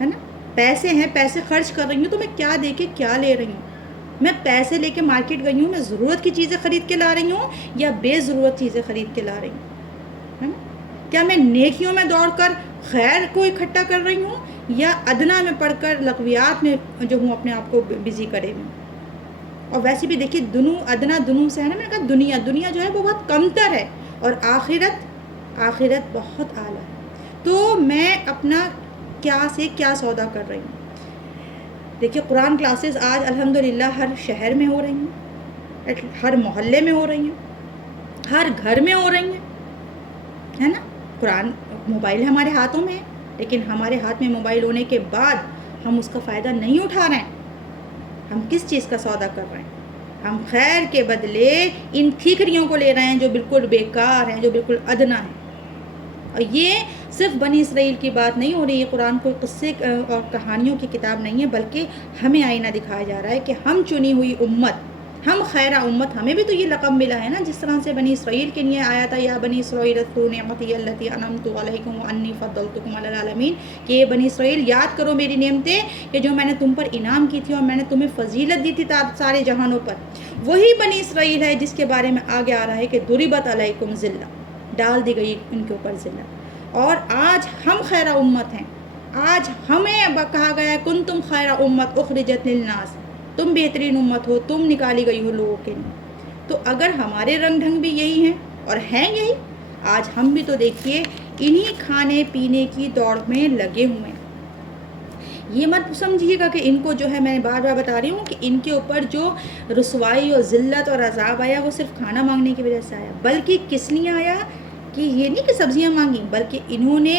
ہے نا. پیسے ہیں، پیسے خرچ کر رہی ہوں تو میں کیا دے کے کیا لے رہی ہوں؟ میں پیسے لے کے مارکیٹ گئی ہوں، میں ضرورت کی چیزیں خرید کے لا رہی ہوں یا بے ضرورت چیزیں خرید کے لا رہی ہوں، ہے نا. کیا میں نیکیوں میں دوڑ کر خیر کو اکٹھا کر رہی ہوں یا ادنا میں پڑھ کر لغویات میں جو ہوں اپنے آپ کو بزی کرے ہوں؟ اور ویسے بھی دیکھیے دنوں ادنا دنوں سے ہے نا، میں نے کہا دنیا جو ہے وہ بہت کمتر ہے اور آخرت بہت اعلیٰ ہے. تو میں اپنا کیا سے کیا سودا کر رہی ہوں؟ دیکھیے قرآن کلاسز آج الحمدللہ ہر شہر میں ہو رہی ہیں، ہر محلے میں ہو رہی ہیں، ہر گھر میں ہو رہی ہیں، ہے نا. قرآن موبائل ہمارے ہاتھوں میں ہے، لیکن ہمارے ہاتھ میں موبائل ہونے کے بعد ہم اس کا فائدہ نہیں اٹھا رہے ہیں. ہم کس چیز کا سودا کر رہے ہیں؟ ہم خیر کے بدلے ان ٹھیکریوں کو لے رہے ہیں جو بالکل بیکار ہیں، جو بالکل ادنا ہیں. اور یہ صرف بنی اسرائیل کی بات نہیں ہو رہی ہے، قرآن کوئی قصے اور کہانیوں کی کتاب نہیں ہے، بلکہ ہمیں آئینہ دکھایا جا رہا ہے کہ ہم چنی ہوئی امت، ہم خیرہ امت. ہمیں بھی تو یہ لقب ملا ہے نا، جس طرح سے بنی اسرائیل کے لیے آیا تھا یا بنی اسرائیل اذکروا نعمتی التی انعمت علیکم وانی فضلتکم علی العالمین، کہ یہ بنی اسرائیل یاد کرو میری نعمتیں کہ جو میں نے تم پر انعام کی تھی اور میں نے تمہیں فضیلت دی تھی سارے جہانوں پر. وہی بنی اسرائیل ہے جس کے بارے میں آگے آ رہا ہے کہ ضربت علیکم ذلہ، ڈال دی گئی ان کے اوپر ذلت. اور آج ہم خیرہ امت ہیں، آج ہمیں کہا گیا ہے کنتم خیر امت اخرجت للناس، تم بہترین امت ہو، تم نکالی گئی ہو لوگوں کے لیے. تو اگر ہمارے رنگ ڈھنگ بھی یہی ہیں اور ہیں یہی، آج ہم بھی تو دیکھیے انہی کھانے پینے کی دوڑ میں لگے ہوئے ہیں. یہ مت سمجھیے گا کہ ان کو جو ہے، میں بار بار بتا رہی ہوں کہ ان کے اوپر جو رسوائی اور ذلت اور عذاب آیا وہ صرف کھانا مانگنے کی وجہ سے آیا، بلکہ کس لیے آیا؟ کہ یہ نہیں کہ سبزیاں مانگیں، بلکہ انہوں نے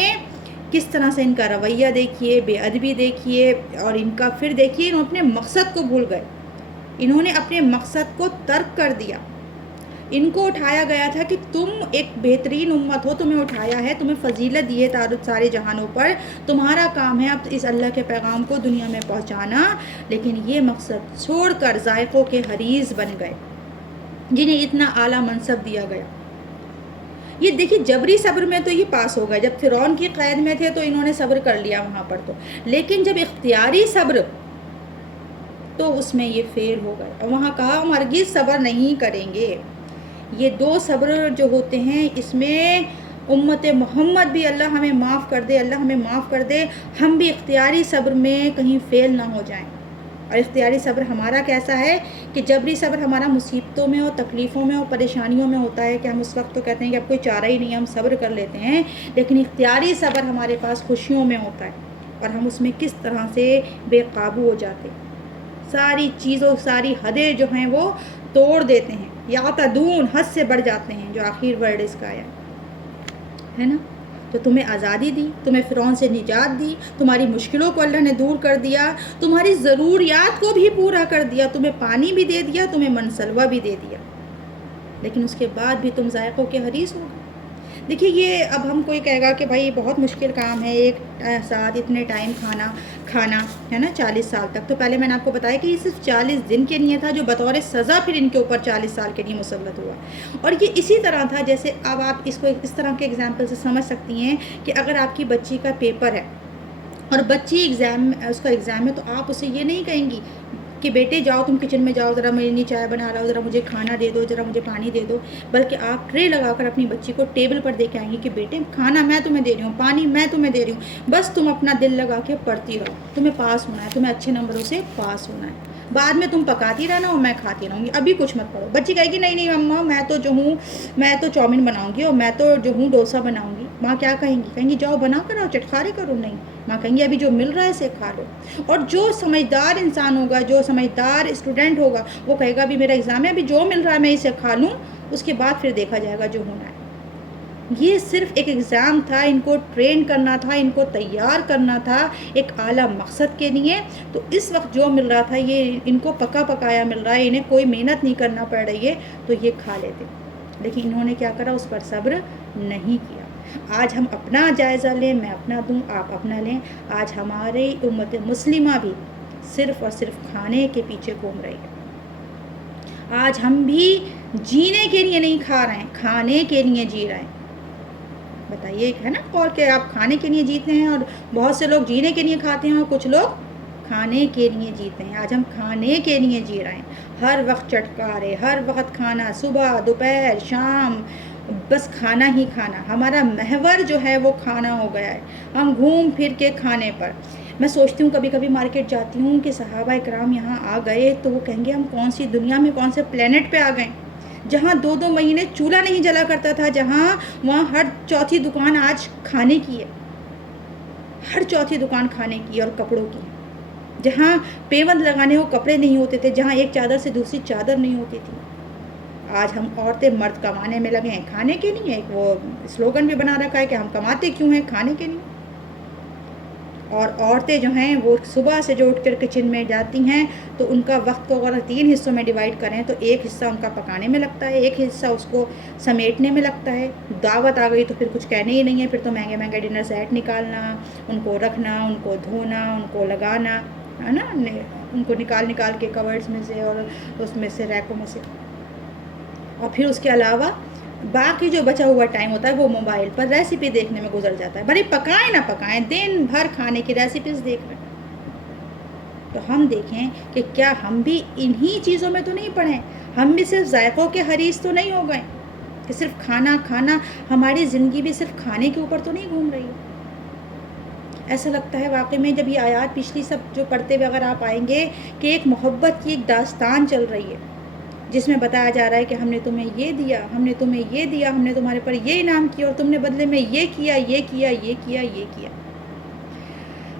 کس طرح سے ان کا رویہ دیکھیے، بے ادبی دیکھیے، اور ان کا پھر دیکھیے انہوں اپنے مقصد کو بھول گئے، انہوں نے اپنے مقصد کو ترک کر دیا. ان کو اٹھایا گیا تھا کہ تم ایک بہترین امت ہو، تمہیں اٹھایا ہے، تمہیں فضیلت دی ہے سارے جہانوں پر، تمہارا کام ہے اب اس اللہ کے پیغام کو دنیا میں پہنچانا. لیکن یہ مقصد چھوڑ کر ذائقوں کے حریص بن گئے جنہیں اتنا اعلیٰ منصب دیا گیا. یہ دیکھیے جبری صبر میں تو یہ پاس ہو گئے، جب فرعون کی قید میں تھے تو انہوں نے صبر کر لیا وہاں پر تو، لیکن جب اختیاری صبر تو اس میں یہ فیل ہو گئے اور وہاں کہا ہم ہرگز صبر نہیں کریں گے. یہ دو صبر جو ہوتے ہیں اس میں امت محمد بھی اللہ ہمیں معاف کر دے، اللہ ہمیں معاف کر دے، ہم بھی اختیاری صبر میں کہیں فیل نہ ہو جائیں. اور اختیاری صبر ہمارا کیسا ہے کہ جبری صبر ہمارا مصیبتوں میں اور تکلیفوں میں اور پریشانیوں میں ہوتا ہے کہ ہم اس وقت تو کہتے ہیں کہ اب کوئی چارہ ہی نہیں ہے، ہم صبر کر لیتے ہیں، لیکن اختیاری صبر ہمارے پاس خوشیوں میں ہوتا ہے اور ہم اس میں کس طرح سے بے قابو ہو جاتے ہیں، ساری چیزوں ساری حدیں جو ہیں وہ توڑ دیتے ہیں، یا تعدون حد سے بڑھ جاتے ہیں، جو آخر ورڈ اس کا ہے نا. تو تمہیں آزادی دی، تمہیں فرعون سے نجات دی، تمہاری مشکلوں کو اللہ نے دور کر دیا، تمہاری ضروریات کو بھی پورا کر دیا، تمہیں پانی بھی دے دیا، تمہیں منسلوہ بھی دے دیا، لیکن اس کے بعد بھی تم ذائقوں کے حریص ہو گئے. دیکھیے یہ اب ہم کوئی کہے گا کہ بھائی بہت مشکل کام ہے ایک ساتھ اتنے ٹائم کھانا ہے نا 40 سال تک. تو پہلے میں نے آپ کو بتایا کہ یہ صرف 40 دن کے لیے تھا جو بطور سزا پھر ان کے اوپر 40 سال کے لیے مسلط ہوا. اور یہ اسی طرح تھا جیسے اب آپ اس کو اس طرح کے اگزامپل سے سمجھ سکتی ہیں کہ اگر آپ کی بچی کا پیپر ہے اور بچی اس کا ایگزام ہے، تو آپ اسے یہ نہیں کہیں گی کہ بیٹے جاؤ تم کچن میں جاؤ، ذرا میرے لیے چائے بنا رہا ہو، ذرا مجھے کھانا دے دو، ذرا مجھے پانی دے دو، بلکہ آپ ٹرے لگا کر اپنی بچی کو ٹیبل پر دے کے آئیں گی کہ بیٹے کھانا میں تمہیں دے رہی ہوں، پانی میں تمہیں دے رہی ہوں، بس تم اپنا دل لگا کے پڑھتی رہو، تمہیں پاس ہونا ہے، تمہیں اچھے نمبروں سے پاس ہونا ہے، بعد میں تم پکاتی رہنا اور میں کھاتی رہوں گی، ابھی کچھ مت پڑھو. بچی کہے گی نہیں نہیں اماں میں تو جو ہوں میں تو چاؤمین بناؤں گی اور میں تو جو ہوں ڈوسا بناؤں گی. ماں کیا کہیں گی جاؤ بنا کر آؤ، چٹخارے کرو. نہیں، ماں کہیں گی ابھی جو مل رہا ہے اسے کھا لو. اور جو سمجھدار انسان ہوگا، جو سمجھدار اسٹوڈنٹ ہوگا، وہ کہے گا ابھی میرا ایگزام ہے، ابھی جو مل رہا ہے میں اسے کھا لوں، اس کے بعد پھر دیکھا جائے گا جو ہونا ہے. یہ صرف ایک ایگزام تھا، ان کو ٹرین کرنا تھا، ان کو تیار کرنا تھا ایک اعلیٰ مقصد کے لیے. تو اس وقت جو مل رہا تھا یہ ان کو پکا پکایا مل رہا ہے، انہیں کوئی محنت نہیں کرنا پڑ رہی ہے، تو یہ کھا لیتے. لیکن انہوں نے کیا کرا، اس پر صبر نہیں کیا. آج ہم اپنا جائزہ لیں، میں اپنا دوں، آپ اپنا لیں. آج ہماری امت مسلمہ بھی صرف اور صرف کھانے کے پیچھے گھوم رہی ہے. آج ہم بھی جینے کے لیے نہیں کھا رہے ہیں، کھانے کے لیے جی رہے ہیں. بتائیے ایک ہے نا قول کہ آپ کھانے کے لیے جیتے ہیں، اور بہت سے لوگ جینے کے لیے کھاتے ہیں اور کچھ لوگ کھانے کے لیے جیتے ہیں. آج ہم کھانے کے لیے جی رہے ہیں، ہر وقت چٹکارے، ہر وقت کھانا، صبح دوپہر شام بس کھانا ہی کھانا. ہمارا محور جو ہے وہ کھانا ہو گیا ہے، ہم گھوم پھر کے کھانے پر. میں سوچتی ہوں کبھی کبھی مارکیٹ جاتی ہوں کہ صحابہ اکرام یہاں آ گئے تو وہ کہیں گے ہم کون سی دنیا میں کون سے پلینٹ پہ آ گئے جہاں 2 مہینے چولہا نہیں جلا کرتا تھا، جہاں وہاں ہر چوتھی دکان آج کھانے کی ہے، ہر چوتھی دکان کھانے کی اور کپڑوں کی ہے. جہاں پیوند لگانے ہو کپڑے نہیں ہوتے تھے، جہاں ایک چادر سے دوسری چادر نہیں ہوتی تھی. آج ہم عورتیں مرد کمانے میں لگے ہیں کھانے کے لیے. ایک وہ سلوگن بھی بنا رکھا ہے کہ ہم کماتے کیوں ہیں، کھانے کے لیے. اور عورتیں جو ہیں وہ صبح سے جو اٹھ کر کچن میں جاتی ہیں تو ان کا وقت کو اگر 3 حصوں میں ڈیوائڈ کریں تو ایک حصہ ان کا پکانے میں لگتا ہے، ایک حصہ اس کو سمیٹنے میں لگتا ہے. دعوت آ گئی تو پھر کچھ کہنے ہی نہیں ہے، پھر تو مہنگے مہنگے ڈنر سیٹ نکالنا، ان کو رکھنا، ان کو دھونا، ان کو لگانا ہے نا، ان کو نکال کے کورڈز میں سے اور اس میں سے ریکوں میں سے. اور پھر اس کے علاوہ باقی جو بچا ہوا ٹائم ہوتا ہے وہ موبائل پر ریسیپی دیکھنے میں گزر جاتا ہے. بھلے پکائیں نہ پکائیں، دن بھر کھانے کی ریسیپیز دیکھ رہے ہیں. تو ہم دیکھیں کہ کیا ہم بھی انہی چیزوں میں تو نہیں پڑے، ہم بھی صرف ذائقوں کے حریص تو نہیں ہو گئے کہ صرف کھانا کھانا، ہماری زندگی بھی صرف کھانے کے اوپر تو نہیں گھوم رہی ہے. ایسا لگتا ہے واقعی میں جب یہ آیات پچھلی سب جو پڑھتے ہوئے اگر آپ آئیں گے کہ ایک محبت کی ایک داستان چل رہی ہے جس میں بتایا جا رہا ہے کہ ہم نے تمہیں یہ دیا، ہم نے تمہیں یہ دیا، ہم نے تمہارے پر یہ انعام کیا اور تم نے بدلے میں یہ کیا یہ کیا یہ کیا یہ کیا.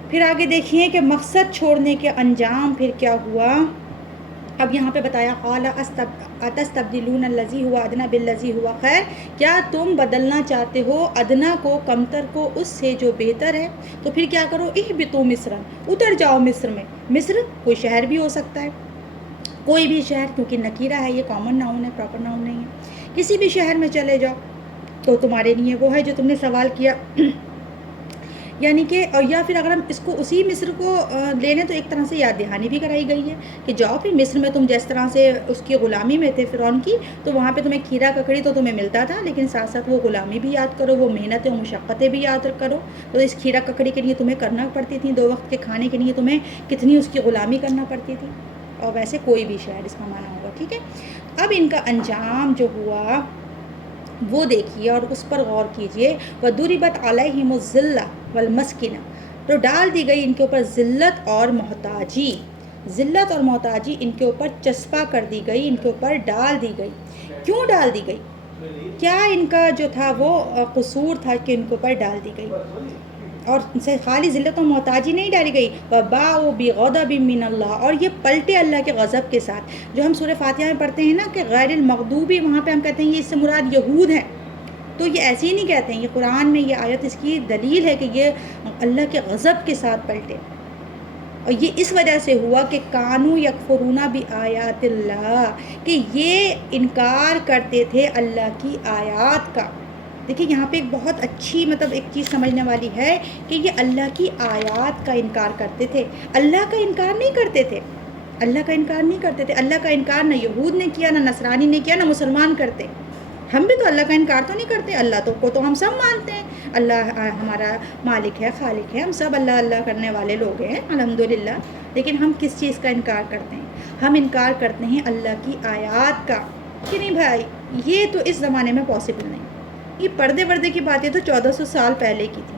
پھر آگے دیکھیے کہ مقصد چھوڑنے کے انجام پھر کیا ہوا. اب یہاں پہ بتایا قال اتستبدلون الذی هو ادنی بالذی هو خیر، کیا تم بدلنا چاہتے ہو ادنا کو، کمتر کو اس سے جو بہتر ہے. تو پھر کیا کرو، اہبطوا مصر، اتر جاؤ مصر میں. مصر کوئی شہر بھی ہو سکتا ہے، کوئی بھی شہر، کیونکہ نکیرہ ہے، یہ کامن ناؤن ہے، پراپر ناؤن نہیں ہے. کسی بھی شہر میں چلے جاؤ تو تمہارے لیے وہ ہے جو تم نے سوال کیا. یعنی کہ یا پھر اگر ہم اس کو اسی مصر کو لے لیں تو ایک طرح سے یاد دہانی بھی کرائی گئی ہے کہ جاؤ پھر مصر میں تم جس طرح سے اس کی غلامی میں تھے فرعون کی، تو وہاں پہ تمہیں کھیرا ککڑی تو تمہیں ملتا تھا، لیکن ساتھ ساتھ وہ غلامی بھی یاد کرو، وہ محنتیں و مشقتیں بھی یاد کرو. تو اس کھیرا ککڑی کے لیے تمہیں کرنا پڑتی تھی، 2 وقت کے کھانے کے لیے تمہیں کتنی اس کی غلامی کرنا پڑتی تھی. اور ویسے کوئی بھی شہر اس کا معنی ہوگا. ٹھیک ہے، اب ان کا انجام جو ہوا وہ دیکھیے اور اس پر غور کیجیے. وَضُرِبَتْ عَلَيْهِمُ الذِّلَّةُ وَالْمَسْكَنَةُ، تو ڈال دی گئی ان کے اوپر ذلت اور محتاجی. ذلت اور محتاجی ان کے اوپر چسپاں کر دی گئی، ان کے اوپر ڈال دی گئی. کیوں ڈال دی گئی؟ کیا ان کا جو تھا وہ قصور تھا کہ ان کے اوپر ڈال دی گئی؟ اور سے خالی ذلت و محتاجی نہیں ڈالی گئی، وَبَاءُوا بِغَضَبٍ مِّنَ اللَّهِ، اور یہ پلٹے اللہ کے غضب کے ساتھ. جو ہم سورہ فاتحہ میں پڑھتے ہیں نا کہ غیر المغضوبی، وہاں پہ ہم کہتے ہیں یہ اس سے مراد یہود ہیں، تو یہ ایسے ہی نہیں کہتے ہیں. یہ قرآن میں یہ آیت اس کی دلیل ہے کہ یہ اللہ کے غضب کے ساتھ پلٹے. اور یہ اس وجہ سے ہوا کہ کانو یکفرون بآیات اللہ، کہ یہ انکار کرتے تھے اللہ کی آیات کا. دیکھیں یہاں پہ ایک بہت اچھی ایک چیز سمجھنے والی ہے کہ یہ اللہ کی آیات کا انکار کرتے تھے، اللہ کا انکار نہیں کرتے تھے. اللہ کا انکار نہیں کرتے تھے. اللہ کا انکار نہ یہود نے کیا، نہ نصرانی نے کیا، نہ مسلمان کرتے. ہم بھی تو اللہ کا انکار تو نہیں کرتے. اللہ کو تو ہم سب مانتے ہیں، اللہ ہمارا مالک ہے، خالق ہے، ہم سب اللہ اللہ کرنے والے لوگ ہیں الحمدللہ. لیکن ہم کس چیز کا انکار کرتے ہیں؟ ہم انکار کرتے ہیں اللہ کی آیات کا. کہ نہیں بھائی، یہ تو اس زمانے میں پاسبل نہیں. یہ پردے کی باتیں تو 1400 سال پہلے کی تھی،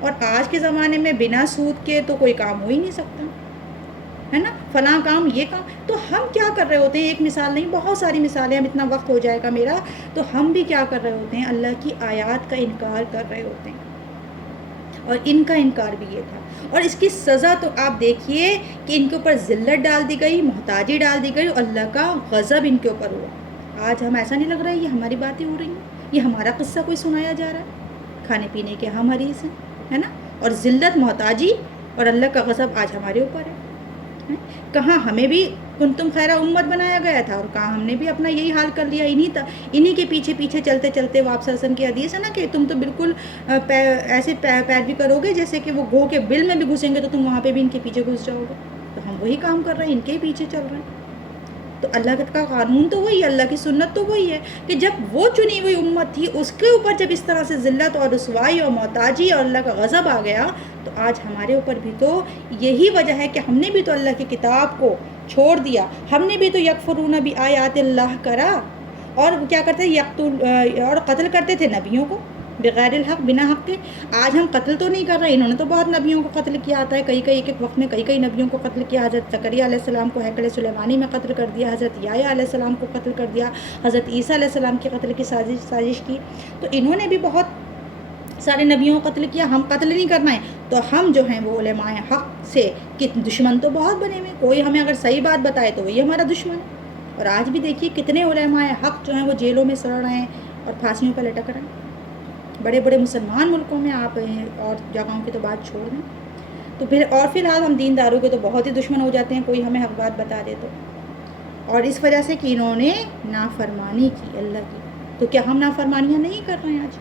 اور آج کے زمانے میں بنا سود کے تو کوئی کام ہو ہی نہیں سکتا ہے نا. فلاں کام، یہ کام. تو ہم کیا کر رہے ہوتے ہیں؟ ایک مثال نہیں، بہت ساری مثالیں. اب اتنا وقت ہو جائے گا میرا، تو ہم بھی کیا کر رہے ہوتے ہیں؟ اللہ کی آیات کا انکار کر رہے ہوتے ہیں. اور ان کا انکار بھی یہ تھا. اور اس کی سزا تو آپ دیکھیے کہ ان کے اوپر ذلت ڈال دی گئی، محتاجی ڈال دی گئی، اور اللہ کا غضب ان کے اوپر ہوا. آج ہم ایسا نہیں لگ رہا ہے یہ ہماری باتیں ہو رہی ہیں، یہ ہمارا قصہ کوئی سنایا جا رہا ہے. کھانے پینے کے ہم حریص ہیں، ہے نا. اور ذلت، محتاجی اور اللہ کا غضب آج ہمارے اوپر ہے. کہاں ہمیں بھی کنتم خیر امت بنایا گیا تھا، اور کہاں ہم نے بھی اپنا یہی حال کر لیا. انہی کے پیچھے چلتے چلتے وہ آپ صلی اللہ علیہ وسلم کی حدیث ہے نا کہ تم تو بالکل ایسے پیروی کرو گے جیسے کہ وہ گو کے بل میں بھی گھسیں گے تو تم وہاں پہ بھی ان کے پیچھے گھس جاؤ گے. تو ہم وہی کام کر رہے ہیں، ان کے پیچھے چل رہے ہیں. تو اللہ کا قانون تو وہی ہے، اللہ کی سنت تو وہی ہے کہ جب وہ چنی ہوئی امت تھی اس کے اوپر جب اس طرح سے ذلت اور رسوائی اور محتاجی اور اللہ کا غضب آ گیا، تو آج ہمارے اوپر بھی تو یہی وجہ ہے کہ ہم نے بھی تو اللہ کی کتاب کو چھوڑ دیا. ہم نے بھی تو یکفرون بآیات اللہ کرا، اور کیا کرتے یقتل اور قتل کرتے تھے نبیوں کو بغیر الحق، بنا حق کے. آج ہم قتل تو نہیں کر رہے، انہوں نے تو بہت نبیوں کو قتل کیا. آتا ہے کئی ایک وقت میں کئی نبیوں کو قتل کیا. حضرت زکریا علیہ السلام کو ہیکل سلیمانی میں قتل کر دیا، حضرت یحییٰ علیہ السلام کو قتل کر دیا، حضرت عیسیٰ علیہ السلام کے قتل کی سازش کی. تو انہوں نے بھی بہت سارے نبیوں کو قتل کیا. ہم قتل نہیں کرنا ہے تو ہم جو ہیں وہ علماء حق سے دشمن تو بہت بنے ہوئے. کوئی ہمیں اگر صحیح بات بتائے تو وہی ہمارا دشمن ہے. اور آج بھی دیکھیے کتنے علماء حق جو ہیں وہ جیلوں میں سڑ رہے ہیں اور پھانسیوں پر لٹک رہے ہیں. بڑے مسلمان ملکوں میں آپ اور جگہوں کی تو بات چھوڑ دیں. تو پھر اور فی الحال ہم دینداروں کے تو بہت ہی دشمن ہو جاتے ہیں کوئی ہمیں حق بات بتا دے تو. اور اس وجہ سے کہ انہوں نے نافرمانی کی اللہ کی. تو کیا ہم نافرمانیاں نہیں کر رہے ہیں؟ آج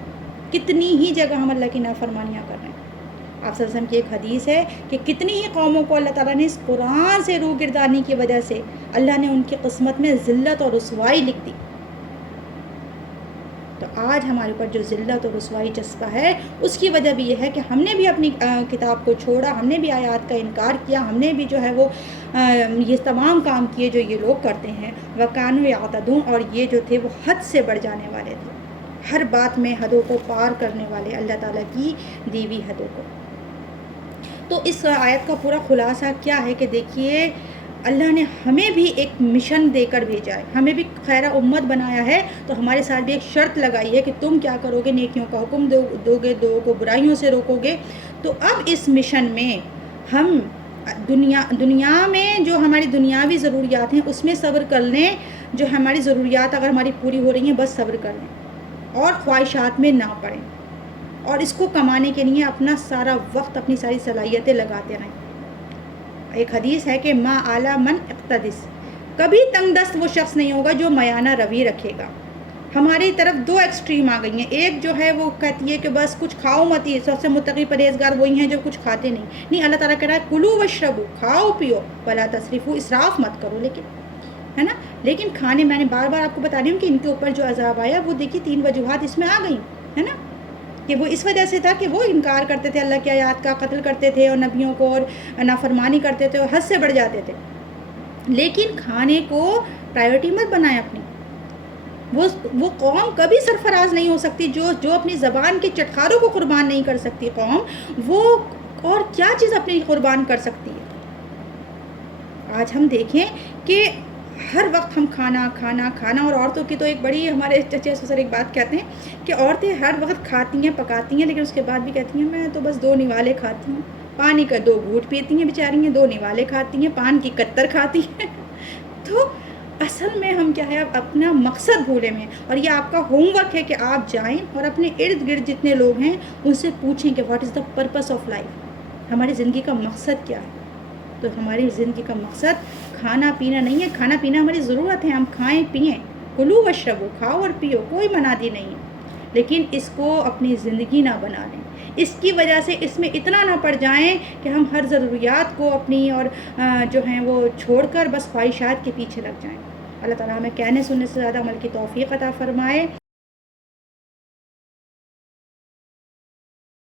کتنی ہی جگہ ہم اللہ کی نافرمانیاں کر رہے ہیں. آپ صلی اللہ علیہ وسلم کی ایک حدیث ہے کہ کتنی ہی قوموں کو اللہ تعالیٰ نے اس قرآن سے روح گردانی کی وجہ سے اللہ نے ان کی قسمت میں ذلت اور رسوائی لکھ دی. تو آج ہمارے اوپر جو ذلت اور رسوائی چسپا ہے اس کی وجہ بھی یہ ہے کہ ہم نے بھی اپنی کتاب کو چھوڑا، ہم نے بھی آیات کا انکار کیا، ہم نے بھی جو ہے وہ یہ تمام کام کیے جو یہ لوگ کرتے ہیں. وَكَانُوا يَعْتَدُونَ، اور یہ جو تھے وہ حد سے بڑھ جانے والے تھے، ہر بات میں حدوں کو پار کرنے والے، اللہ تعالیٰ کی دی ہوئی حدوں کو. تو اس آیت کا پورا خلاصہ کیا ہے کہ دیکھیے اللہ نے ہمیں بھی ایک مشن دے کر بھیجا ہے، ہمیں بھی خیرہ امت بنایا ہے. تو ہمارے ساتھ بھی ایک شرط لگائی ہے کہ تم کیا کرو گے؟ نیکیوں کا حکم دو گے، دو کو برائیوں سے روکو گے. تو اب اس مشن میں ہم دنیا میں جو ہماری دنیاوی ضروریات ہیں اس میں صبر کر لیں. جو ہماری ضروریات اگر ہماری پوری ہو رہی ہیں بس صبر کر لیں اور خواہشات میں نہ پڑیں، اور اس کو کمانے کے لیے اپنا سارا وقت، اپنی ساری صلاحیتیں لگاتے رہیں. ایک حدیث ہے کہ ما اعلیٰ من اقتدس، کبھی تنگ دست وہ شخص نہیں ہوگا جو میانہ روی رکھے گا. ہماری طرف دو ایکسٹریم آ گئی ہیں. ایک جو ہے وہ کہتی ہے کہ بس کچھ کھاؤ مت، یہ سب سے متقی پرہیزگار وہی ہیں جو کچھ کھاتے نہیں. اللہ تعالیٰ کہہ رہا ہے کلو واشربو، کھاؤ پیو، ولا تسرفو، اسراف مت کرو. لیکن ہے نا، لیکن کھانے میں نے بار بار آپ کو بتا رہی ہوں کہ ان کے اوپر جو عذاب آیا وہ دیکھیے 3 وجوہات اس میں آ گئی ہے نا. کہ وہ اس وجہ سے تھا کہ وہ انکار کرتے تھے اللہ کی آیات کا، قتل کرتے تھے اور نبیوں کو، اور نافرمانی کرتے تھے اور حد سے بڑھ جاتے تھے. لیکن کھانے کو پرائیورٹی مت بنائے اپنی. وہ قوم کبھی سرفراز نہیں ہو سکتی جو اپنی زبان کے چٹخاروں کو قربان نہیں کر سکتی قوم، وہ اور کیا چیز اپنی قربان کر سکتی ہے. آج ہم دیکھیں کہ ہر وقت ہم کھانا کھانا کھانا، اور عورتوں کی تو ایک بڑی، ہمارے چچے سسر ایک بات کہتے ہیں کہ عورتیں ہر وقت کھاتی ہیں پکاتی ہیں، لیکن اس کے بعد بھی کہتی ہیں میں تو بس 2 نوالے کھاتی ہوں، پانی کا 2 گھونٹ پیتی ہیں بیچاری ہیں، 2 نوالے کھاتی ہیں، پان کی کتر کھاتی ہیں تو اصل میں ہم کیا ہے اب اپنا مقصد بھولے ہوئے ہیں، اور یہ آپ کا ہوم ورک ہے کہ آپ جائیں اور اپنے ارد گرد جتنے لوگ ہیں ان سے پوچھیں کہ what is the purpose of life, ہماری زندگی کا مقصد کیا ہے؟ تو ہماری زندگی کا مقصد کھانا پینا نہیں ہے، کھانا پینا ہماری ضرورت ہے، ہم کھائیں پئیں، کلو وشربو، کھاؤ اور پیو، کوئی منادی نہیں ہے، لیکن اس کو اپنی زندگی نہ بنا لیں، اس کی وجہ سے اس میں اتنا نہ پڑ جائیں کہ ہم ہر ضروریات کو اپنی اور جو ہیں وہ چھوڑ کر بس خواہشات کے پیچھے لگ جائیں۔ اللہ تعالیٰ ہمیں کہنے سننے سے زیادہ عمل کی توفیق عطا فرمائے۔